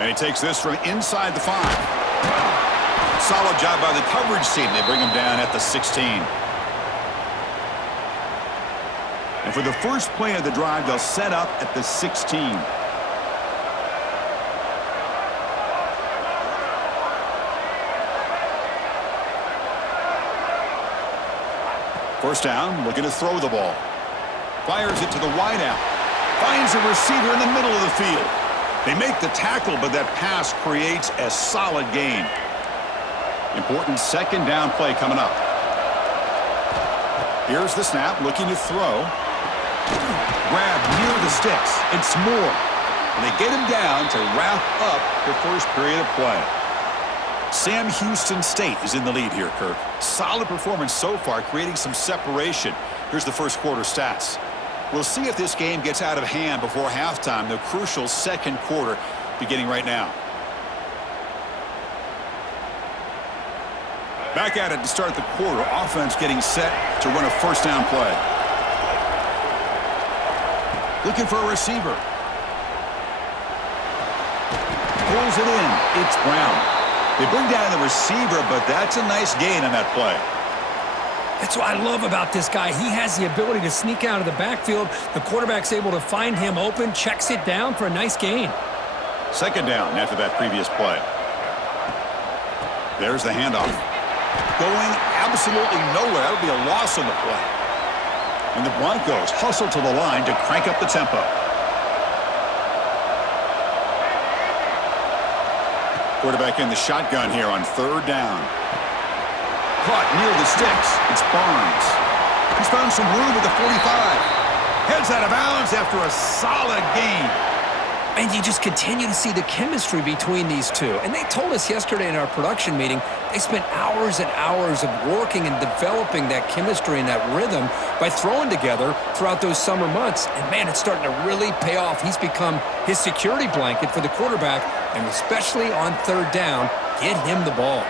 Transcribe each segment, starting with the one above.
And he takes this from inside the 5. Solid job by the coverage team. They bring him down at the 16. And for the first play of the drive, they'll set up at the 16. First down, looking to throw the ball. Fires it to the wideout. Finds a receiver in the middle of the field. They make the tackle, but that pass creates a solid gain. Important second down play coming up. Here's the snap, looking to throw. Grab near the sticks. It's Moore. And they get him down to wrap up the first period of play. Sam Houston State is in the lead here, Kirk. Solid performance so far, creating some separation. Here's the first quarter stats. We'll see if this game gets out of hand before halftime, the crucial second quarter beginning right now. Back at it to start the quarter. Offense getting set to run a first down play. Looking for a receiver. Pulls it in. It's Brown. They bring down the receiver, but that's a nice gain on that play. That's what I love about this guy. He has the ability to sneak out of the backfield. The quarterback's able to find him open, checks it down for a nice gain. Second down after that previous play. There's the handoff. Going absolutely nowhere. That would be a loss on the play. And the Broncos hustle to the line to crank up the tempo. Quarterback in the shotgun here on third down. Caught near the sticks. It's Barnes. He's found some room at the 45. Heads out of bounds after a solid gain. And you just continue to see the chemistry between these two. And they told us yesterday in our production meeting, they spent hours and hours of working and developing that chemistry and that rhythm by throwing together throughout those summer months. And, man, it's starting to really pay off. He's become his security blanket for the quarterback, and especially on third down, get him the ball.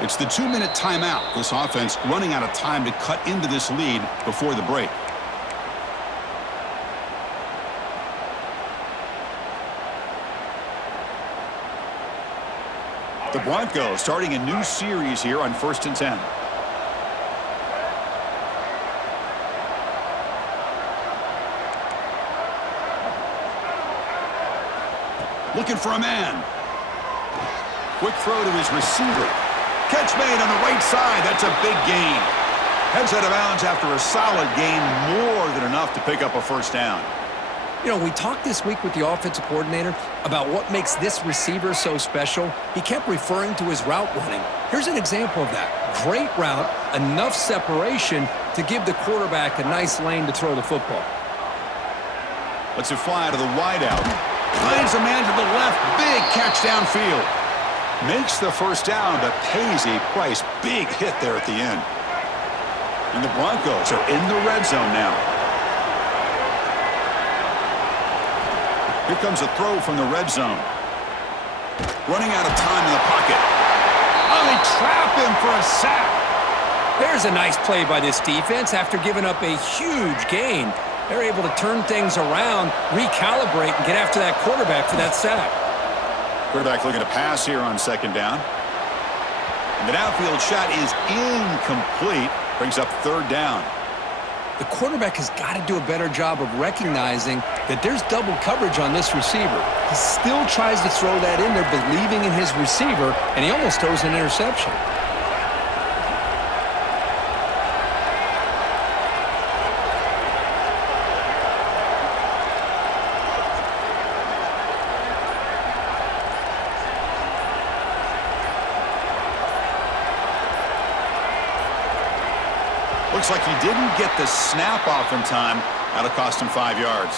It's the 2-minute timeout. This offense running out of time to cut into this lead before the break. The Broncos starting a new series here on 1st and 10. Looking for a man. Quick throw to his receiver. Catch made on the right side. That's a big gain. Heads out of bounds after a solid gain, more than enough to pick up a first down. You know, we talked this week with the offensive coordinator about what makes this receiver so special. He kept referring to his route running. Here's an example of that. Great route, enough separation to give the quarterback a nice lane to throw the football. Lets it fly to the wideout. Finds a man to the left. Big catch downfield. Makes the first down, but pays a price. Big hit there at the end. And the Broncos are in the red zone now. Here comes a throw from the red zone. Running out of time in the pocket. Oh, they trap him for a sack. There's a nice play by this defense after giving up a huge gain. They're able to turn things around, recalibrate, and get after that quarterback for that sack. Quarterback looking to pass here on second down. And the downfield shot is incomplete. Brings up third down. The quarterback has got to do a better job of recognizing that there's double coverage on this receiver. He still tries to throw that in there, believing in his receiver, and he almost throws an interception. Looks like he didn't get the snap off in time. That'll cost him 5 yards.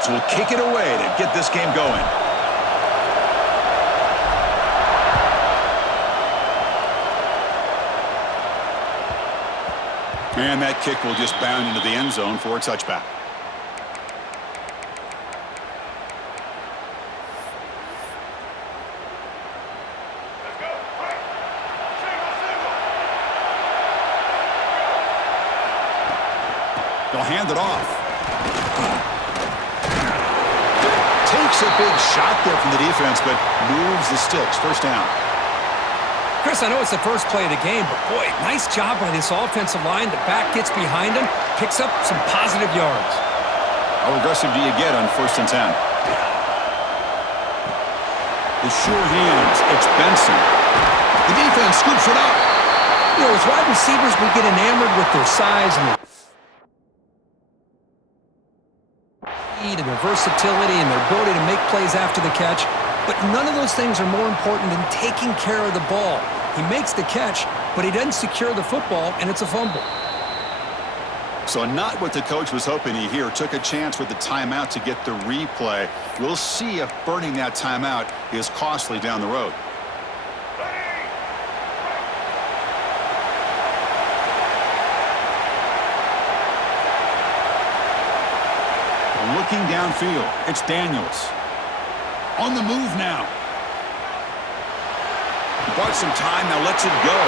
guards will kick it away to get this game going. And that kick will just bound into the end zone for a touchback. They'll hand it off. Takes a big shot there from the defense, but moves the sticks. First down. Chris, I know it's the first play of the game, but boy, nice job by this offensive line. The back gets behind him, picks up some positive yards. How aggressive do you get on 1st and 10? The sure hands, it's Benson. The defense scoops it up. You know, as wide receivers, we get enamored with their size and their speed and their versatility and their ability to make plays after the catch. But none of those things are more important than taking care of the ball. He makes the catch, but he doesn't secure the football, and it's a fumble. So not what the coach was hoping to hear. Took a chance with the timeout to get the replay. We'll see if burning that timeout is costly down the road. Looking downfield, it's Daniels. On the move now. He bought some time, now lets it go.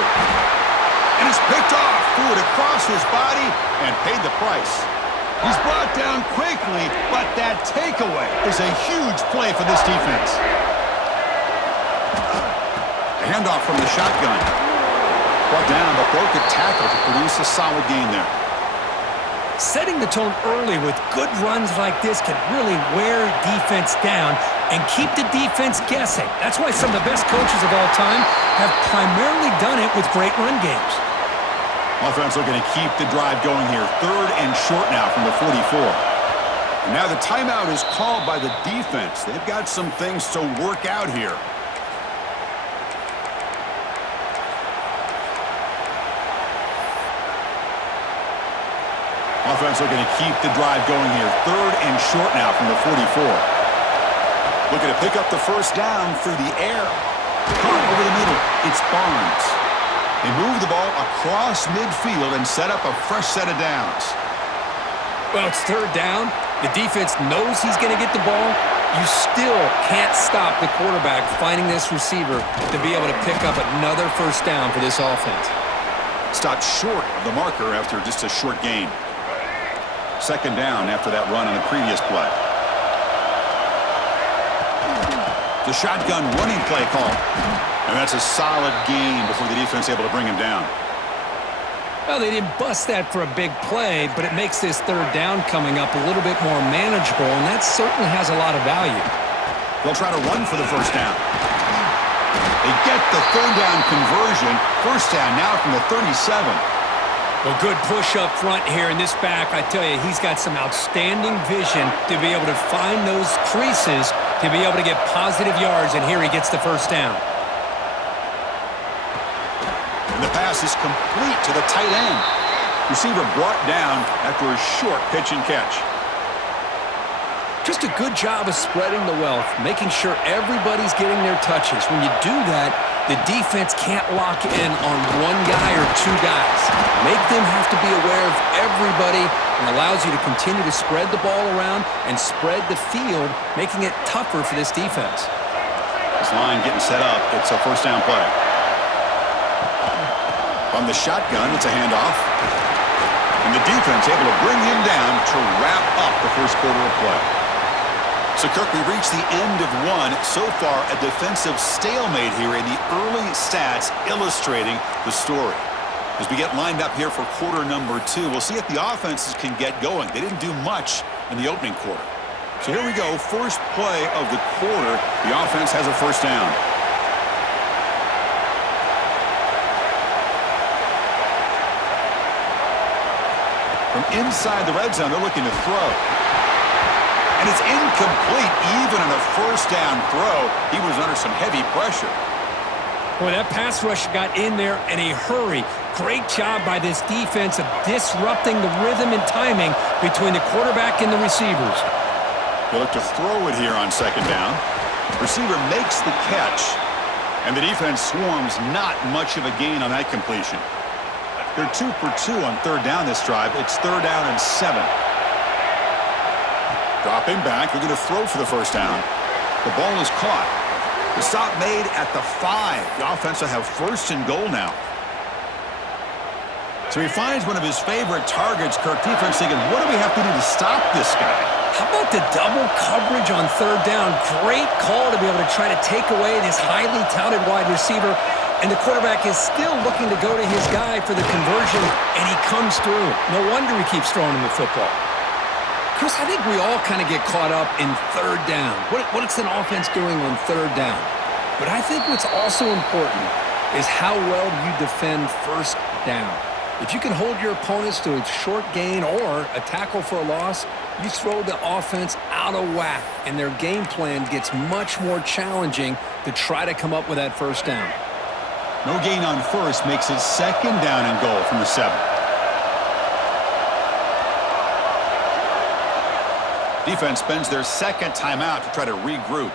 And it's picked off. Threw it across his body and paid the price. He's brought down quickly, but that takeaway is a huge play for this defense. The handoff from the shotgun. Brought down, but broke a tackle to produce a solid gain there. Setting the tone early with good runs like this can really wear defense down and keep the defense guessing. That's why some of the best coaches of all time have primarily done it with great run games. Offense looking to keep the drive going here. 3rd and short now from the 44. And now the timeout is called by the defense. They've got some things to work out here. Offense looking to keep the drive going here. 3rd and short now from the 44. Looking to pick up the first down through the air. Caught over the middle. It's Barnes. They move the ball across midfield and set up a fresh set of downs. Well, it's 3rd down. The defense knows he's going to get the ball. You still can't stop the quarterback finding this receiver to be able to pick up another first down for this offense. Stopped short of the marker after just a short gain. 2nd down after that run in the previous play. The shotgun running play call. And that's a solid gain before the defense able to bring him down. Well, they didn't bust that for a big play, but it makes this 3rd down coming up a little bit more manageable, and that certainly has a lot of value. They'll try to run for the first down. They get the 3rd down conversion. First down now from the 37. Well, good push up front here in this back. I tell you, he's got some outstanding vision to be able to find those creases to be able to get positive yards, and here he gets the first down. And the pass is complete to the tight end. Receiver brought down after a short pitch and catch. Just a good job of spreading the wealth, making sure everybody's getting their touches. When you do that, the defense can't lock in on one guy or 2 guys. Make them have to be aware of everybody and allows you to continue to spread the ball around and spread the field, making it tougher for this defense. This line getting set up. It's a first down play. From the shotgun, it's a handoff. And the defense able to bring him down to wrap up the first quarter of play. So, Kirk, we reached the end of one. So far, a defensive stalemate here in the early stats illustrating the story. As we get lined up here for quarter number 2, we'll see if the offenses can get going. They didn't do much in the opening quarter. So here we go, first play of the quarter. The offense has a first down. From inside the red zone, they're looking to throw. And it's incomplete. Even on a first down throw, he was under some heavy pressure. Boy, that pass rush got in there in a hurry. Great job by this defense of disrupting the rhythm and timing between the quarterback and the receivers. They look to throw it here on second down. Receiver makes the catch, and the defense swarms. Not much of a gain on that completion. They're 2 for 2 on third down this drive. It's 3rd down and 7. Dropping back, they're going to throw for the first down. The ball is caught. The stop made at the 5. The offense will have 1st and goal now. So he finds one of his favorite targets. Kirk defense thinking, what do we have to do to stop this guy? How about the double coverage on 3rd down? Great call to be able to try to take away this highly touted wide receiver. And the quarterback is still looking to go to his guy for the conversion, and he comes through. No wonder he keeps throwing him the football. Chris, I think we all kind of get caught up in 3rd down. What's an offense doing on 3rd down? But I think what's also important is how well you defend 1st down. If you can hold your opponents to a short gain or a tackle for a loss, you throw the offense out of whack, and their game plan gets much more challenging to try to come up with that 1st down. No gain on 1st makes it 2nd down and goal from the 7. Defense spends their 2nd timeout to try to regroup.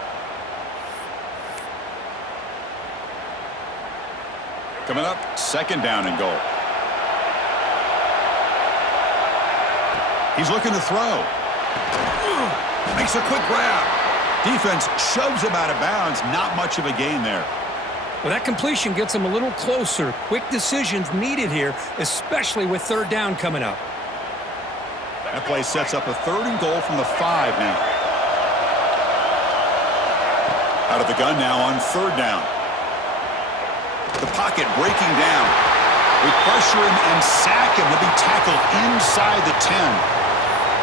Coming up, 2nd down and goal. He's looking to throw. Makes a quick grab. Defense shoves him out of bounds. Not much of a gain there. Well, that completion gets him a little closer. Quick decisions needed here, especially with 3rd down coming up. That play sets up a 3rd and goal from the 5 now. Out of the gun now on 3rd down. The pocket breaking down. They pressure him and sack him. He'll be tackled inside the 10.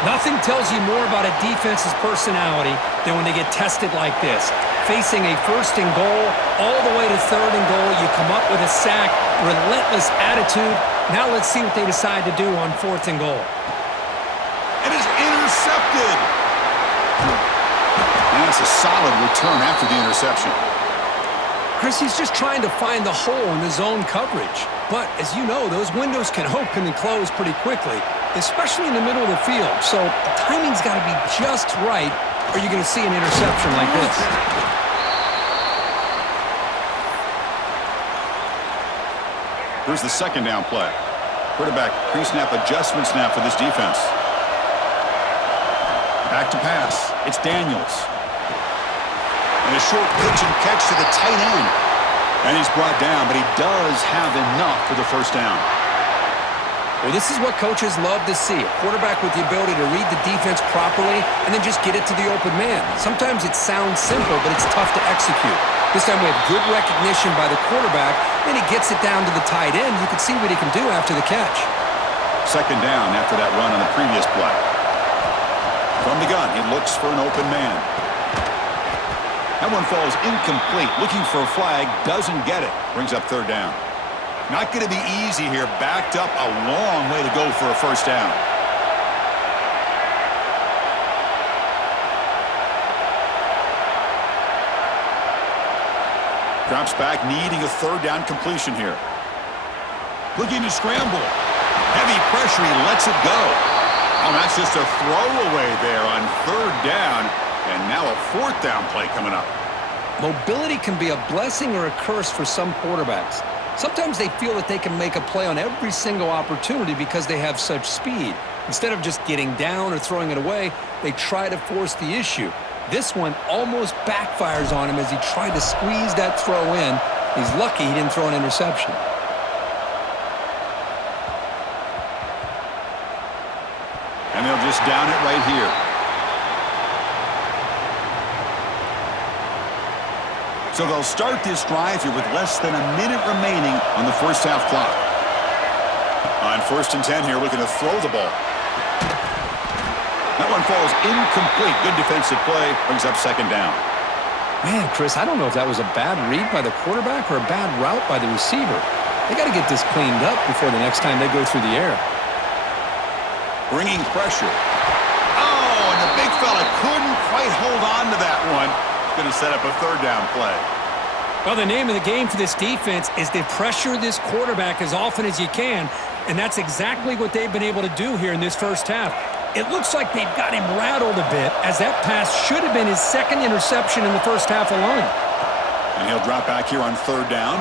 Nothing tells you more about a defense's personality than when they get tested like this. Facing a 1st and goal, all the way to 3rd and goal, you come up with a sack, relentless attitude. Now let's see what they decide to do on 4th and goal. It is intercepted. And it's a solid return after the interception. Chris, he's just trying to find the hole in the zone coverage. But as you know, those windows can open and close pretty quickly, especially in the middle of the field. So the timing's got to be just right, or you're going to see an interception like this. Here's the 2nd down play. Quarterback pre-snap adjustments now for this defense. Back to pass. It's Daniels. And a short pitch and catch to the tight end. And he's brought down, but he does have enough for the 1st down. Well, this is what coaches love to see. A quarterback with the ability to read the defense properly and then just get it to the open man. Sometimes it sounds simple, but it's tough to execute. This time we have good recognition by the quarterback, and he gets it down to the tight end. You can see what he can do after the catch. 2nd down after that run on the previous play. From the gun, he looks for an open man. That one falls incomplete. Looking for a flag, doesn't get it. Brings up 3rd down. Not going to be easy here. Backed up a long way to go for a 1st down. Drops back, needing a 3rd down completion here. Looking to scramble. Heavy pressure, he lets it go. Oh, that's just a throwaway there on 3rd down. And now a 4th down play coming up. Mobility can be a blessing or a curse for some quarterbacks. Sometimes they feel that they can make a play on every single opportunity because they have such speed. Instead of just getting down or throwing it away, they try to force the issue. This one almost backfires on him as he tried to squeeze that throw in. He's lucky he didn't throw an interception. And they'll just down it right here. So they'll start this drive here with less than a minute remaining on the 1st half clock. On 1st and 10 here, looking to throw the ball. That one falls incomplete. Good defensive play. Brings up 2nd down. Man, Chris, I don't know if that was a bad read by the quarterback or a bad route by the receiver. They got to get this cleaned up before the next time they go through the air. Bringing pressure. Oh, and the big fella couldn't quite hold on to that one. Going to set up a 3rd down play. Well, the name of the game for this defense is to pressure this quarterback as often as you can, and that's exactly what they've been able to do here in this 1st half. It looks like they've got him rattled a bit, as that pass should have been his second interception in the first half alone. And he'll drop back here on third down.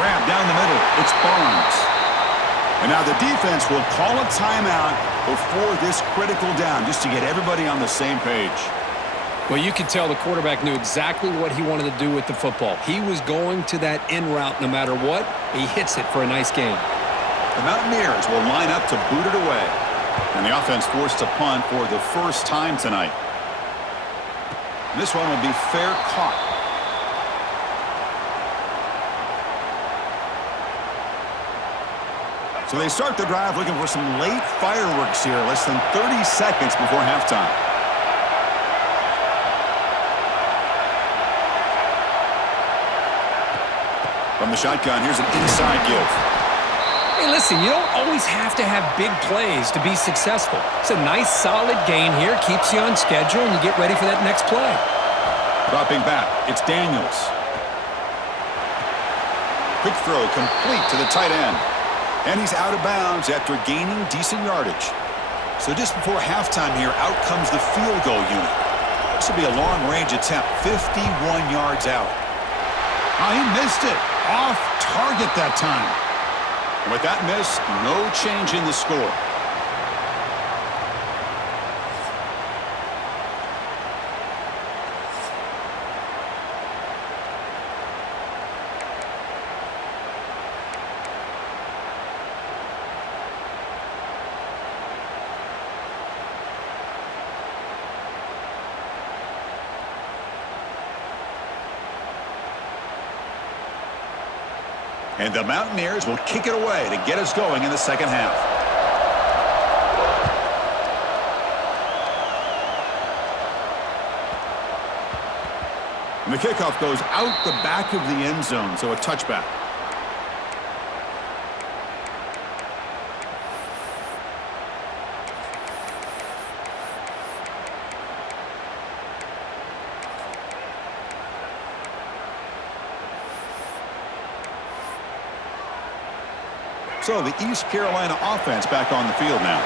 Grab down the middle. It's Barnes. And now the defense will call a timeout before this critical down, just to get everybody on the same page. Well, you could tell the quarterback knew exactly what he wanted to do with the football. He was going to that in route no matter what. He hits it for a nice gain. The Mountaineers will line up to boot it away. And the offense forced to punt for the first time tonight. This one will be fair caught. So they start the drive looking for some late fireworks here, less than 30 seconds before halftime. From the shotgun, here's an inside give. Hey, listen, you don't always have to have big plays to be successful. It's a nice, solid gain here, keeps you on schedule, and you get ready for that next play. Dropping back, it's Daniels. Quick throw complete to the tight end. And he's out of bounds after gaining decent yardage. So just before halftime here, out comes the field goal unit. This will be a long-range attempt, 51 yards out. Oh, he missed it. Off target that time. And with that miss, no change in the score. And the Mountaineers will kick it away to get us going in the second half. And the kickoff goes out the back of the end zone, so a touchback. So the East Carolina offense back on the field now.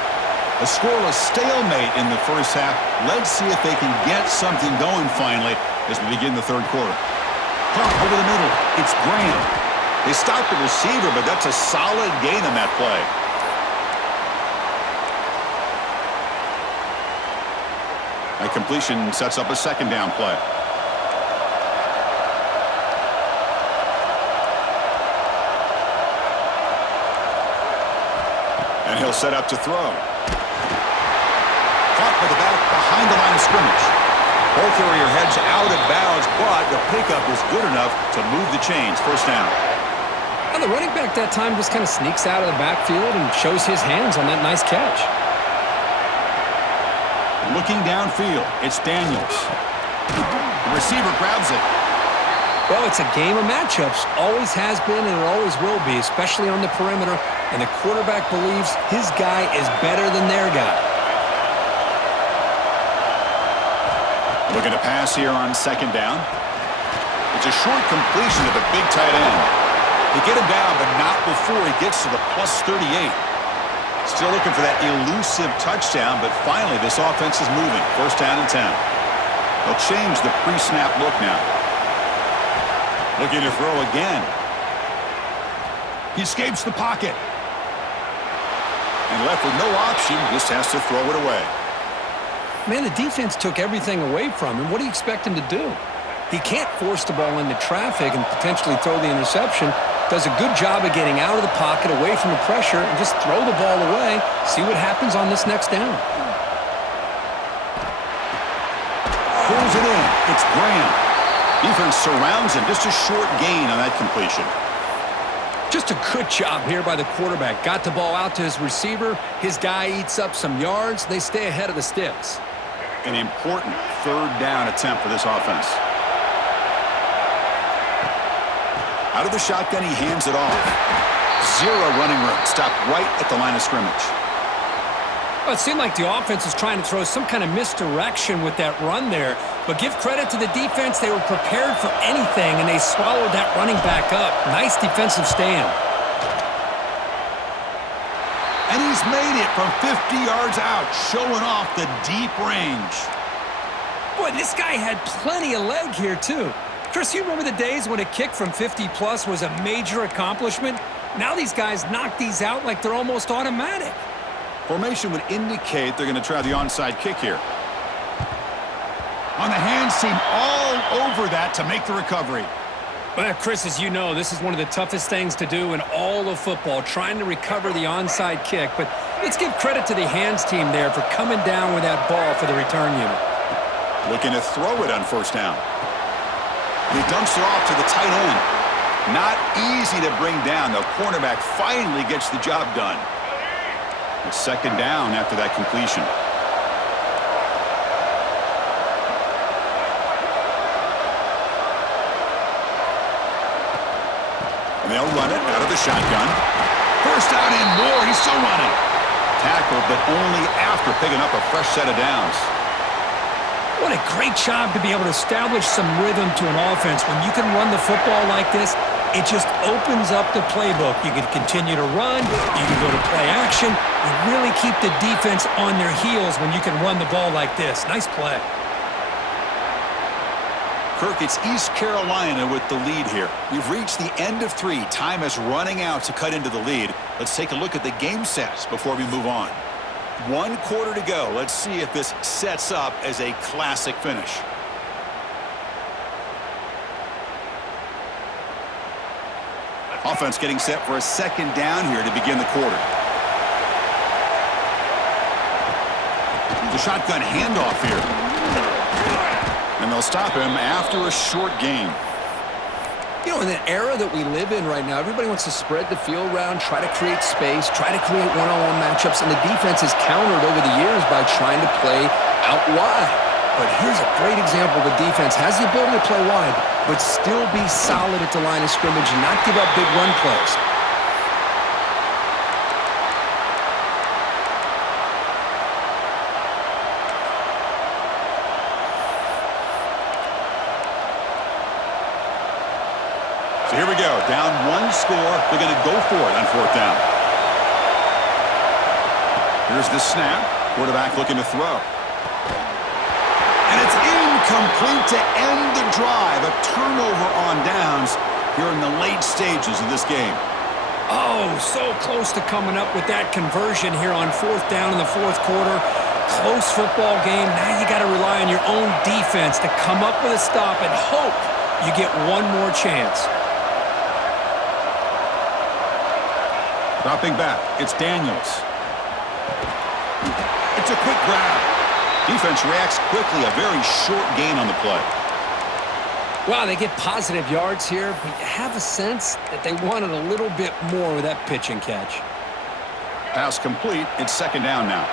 A scoreless stalemate in the first half. Let's see if they can get something going finally as we begin the third quarter. Pump over the middle. It's Graham. They stopped the receiver, but that's a solid gain on that play. That completion sets up a second down play. And he'll set up to throw. Caught by the back behind the line of scrimmage. Ball carrier heads out of bounds, but the pickup is good enough to move the chains. First down. And the running back that time just kind of sneaks out of the backfield and shows his hands on that nice catch. Looking downfield, it's Daniels. The receiver grabs it. Well, it's a game of matchups. Always has been and it always will be, especially on the perimeter. And the quarterback believes his guy is better than their guy. Looking to pass here on second down. It's a short completion to the big tight end. They get him down, but not before he gets to the plus 38. Still looking for that elusive touchdown, but finally this offense is moving. First down and 10. They'll change the pre-snap look now. Looking to throw again. He escapes the pocket. And left with no option, just has to throw it away. Man, the defense took everything away from him. What do you expect him to do? He can't force the ball into traffic and potentially throw the interception. Does a good job of getting out of the pocket, away from the pressure, and just throw the ball away. See what happens on this next down. Pulls it in. It's Graham. Defense surrounds him. Just a short gain on that completion. Just a good job here by the quarterback. Got the ball out to his receiver. His guy eats up some yards. They stay ahead of the sticks. An important third down attempt for this offense. Out of the shotgun, he hands it off. Zero running room. Stopped right at the line of scrimmage. Well, it seemed like the offense was trying to throw some kind of misdirection with that run there. But give credit to the defense. They were prepared for anything, and they swallowed that running back up. Nice defensive stand. And he He's made it from 50 yards out, showing off the deep range. Boy, this guy had plenty of leg here, too. Chris, you remember the days when a kick from 50-plus was a major accomplishment? Now these guys knock these out like they're almost automatic. Formation would indicate they're going to try the onside kick here. On the hands team, all over that to make the recovery. Well, Chris, as you know, this is one of the toughest things to do in all of football, trying to recover the onside kick. But let's give credit to the hands team there for coming down with that ball for the return unit. Looking to throw it on first down. He dumps it off to the tight end. Not easy to bring down. The cornerback finally gets the job done. It's second down after that completion. And they'll run it out of the shotgun. First down and more. He's still running. Tackled, but only after picking up a fresh set of downs. What a great job to be able to establish some rhythm to an offense. When you can run the football like this, it just opens up the playbook. You can continue to run. You can go to play action. You really keep the defense on their heels when you can run the ball like this. Nice play. Kirk, it's East Carolina with the lead here. We've reached the end of 3. Time is running out to cut into the lead. Let's take a look at the game stats before we move on. 1 quarter to go. Let's see if this sets up as a classic finish. Offense getting set for a second down here to begin the quarter. The shotgun handoff here. And they'll stop him after a short gain. You know, in the era that we live in right now, everybody wants to spread the field around, try to create space, try to create one-on-one matchups, and the defense has countered over the years by trying to play out wide. But here's a great example. The defense has the ability to play wide, but still be solid at the line of scrimmage and not give up big run plays. So here we go. Down 1 score. They're going to go for it on 4th down. Here's the snap. Quarterback looking to throw. And it's incomplete to end the drive. A turnover on downs here in the late stages of this game. Oh, so close to coming up with that conversion here on 4th down in the 4th quarter. Close football game. Now you got to rely on your own defense to come up with a stop and hope you get one more chance. Dropping back, it's Daniels. It's a quick grab. Defense reacts quickly, a very short gain on the play. Wow, they get positive yards here, but you have a sense that they wanted a little bit more with that pitch and catch. Pass complete, it's second down now.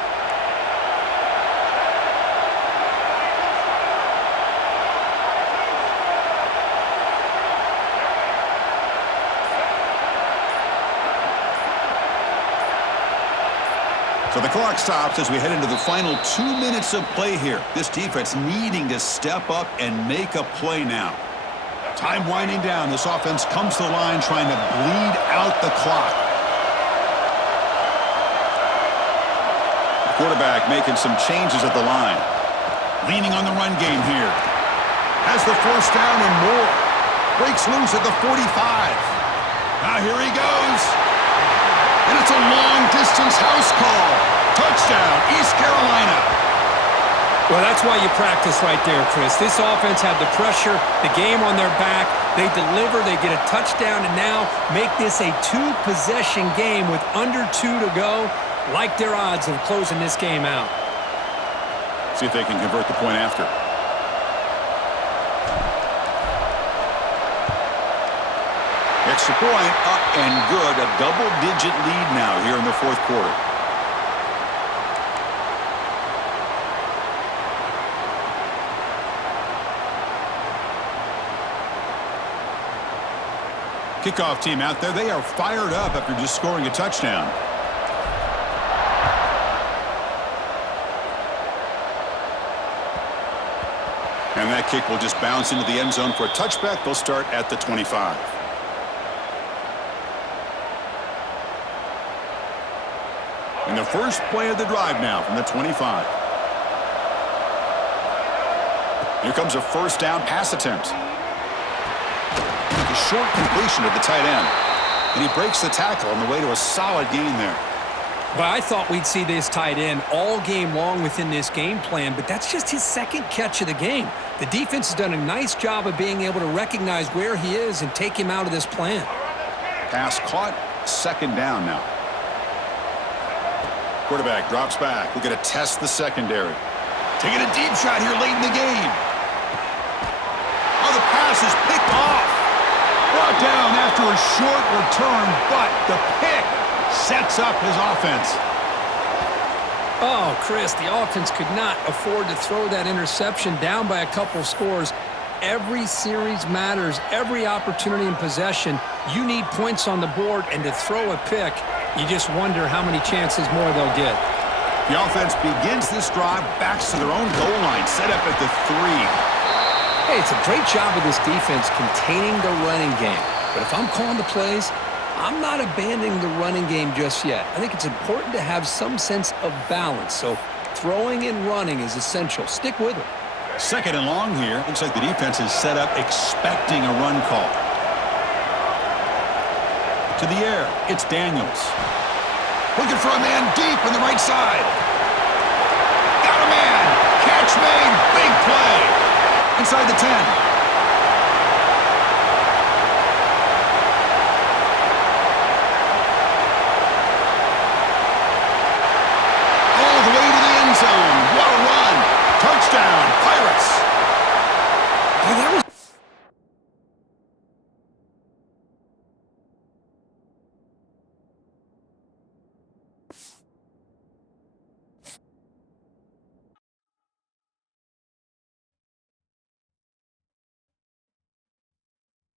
So the clock stops as we head into the final 2 minutes of play here. This defense needing to step up and make a play now. Time winding down. This offense comes to the line trying to bleed out the clock. The quarterback making some changes at the line. Leaning on the run game here. Has the first down and more. Breaks loose at the 45. Now here he goes. And it's a long-distance house call. Touchdown, East Carolina. Well, that's why you practice right there, Chris. This offense had the pressure, the game on their back. They deliver, they get a touchdown, and now make this a 2-possession game with under 2 to go. Like their odds of closing this game out. See if they can convert the point after. Extra point, up and good. A double-digit lead now here in the 4th quarter. Kickoff team out there, they are fired up after just scoring a touchdown. And that kick will just bounce into the end zone for a touchback. They'll start at the 25. And the first play of the drive now from the 25. Here comes a first down pass attempt. A short completion to the tight end. And he breaks the tackle on the way to a solid gain there. Well, I thought we'd see this tight end all game long within this game plan, but that's just his second catch of the game. The defense has done a nice job of being able to recognize where he is and take him out of this plan. Pass caught, second down now. Quarterback drops back. We're going to test the secondary. Taking a deep shot here late in the game. Oh, the pass is picked off. Brought down after a short return, but the pick sets up his offense. Oh, Chris, the offense could not afford to throw that interception down by a couple scores. Every series matters. Every opportunity in possession, you need points on the board, and to throw a pick, you just wonder how many chances more they'll get. The offense begins this drive, backs to their own goal line, set up at the 3. Hey, it's a great job of this defense containing the running game. But if I'm calling the plays, I'm not abandoning the running game just yet. I think it's important to have some sense of balance. So throwing and running is essential. Stick with it. Second and long here. Looks like the defense is set up expecting a run call. To the air, it's Daniels. Looking for a man deep on the right side. Got a man. Catch made. Big play. Inside the 10.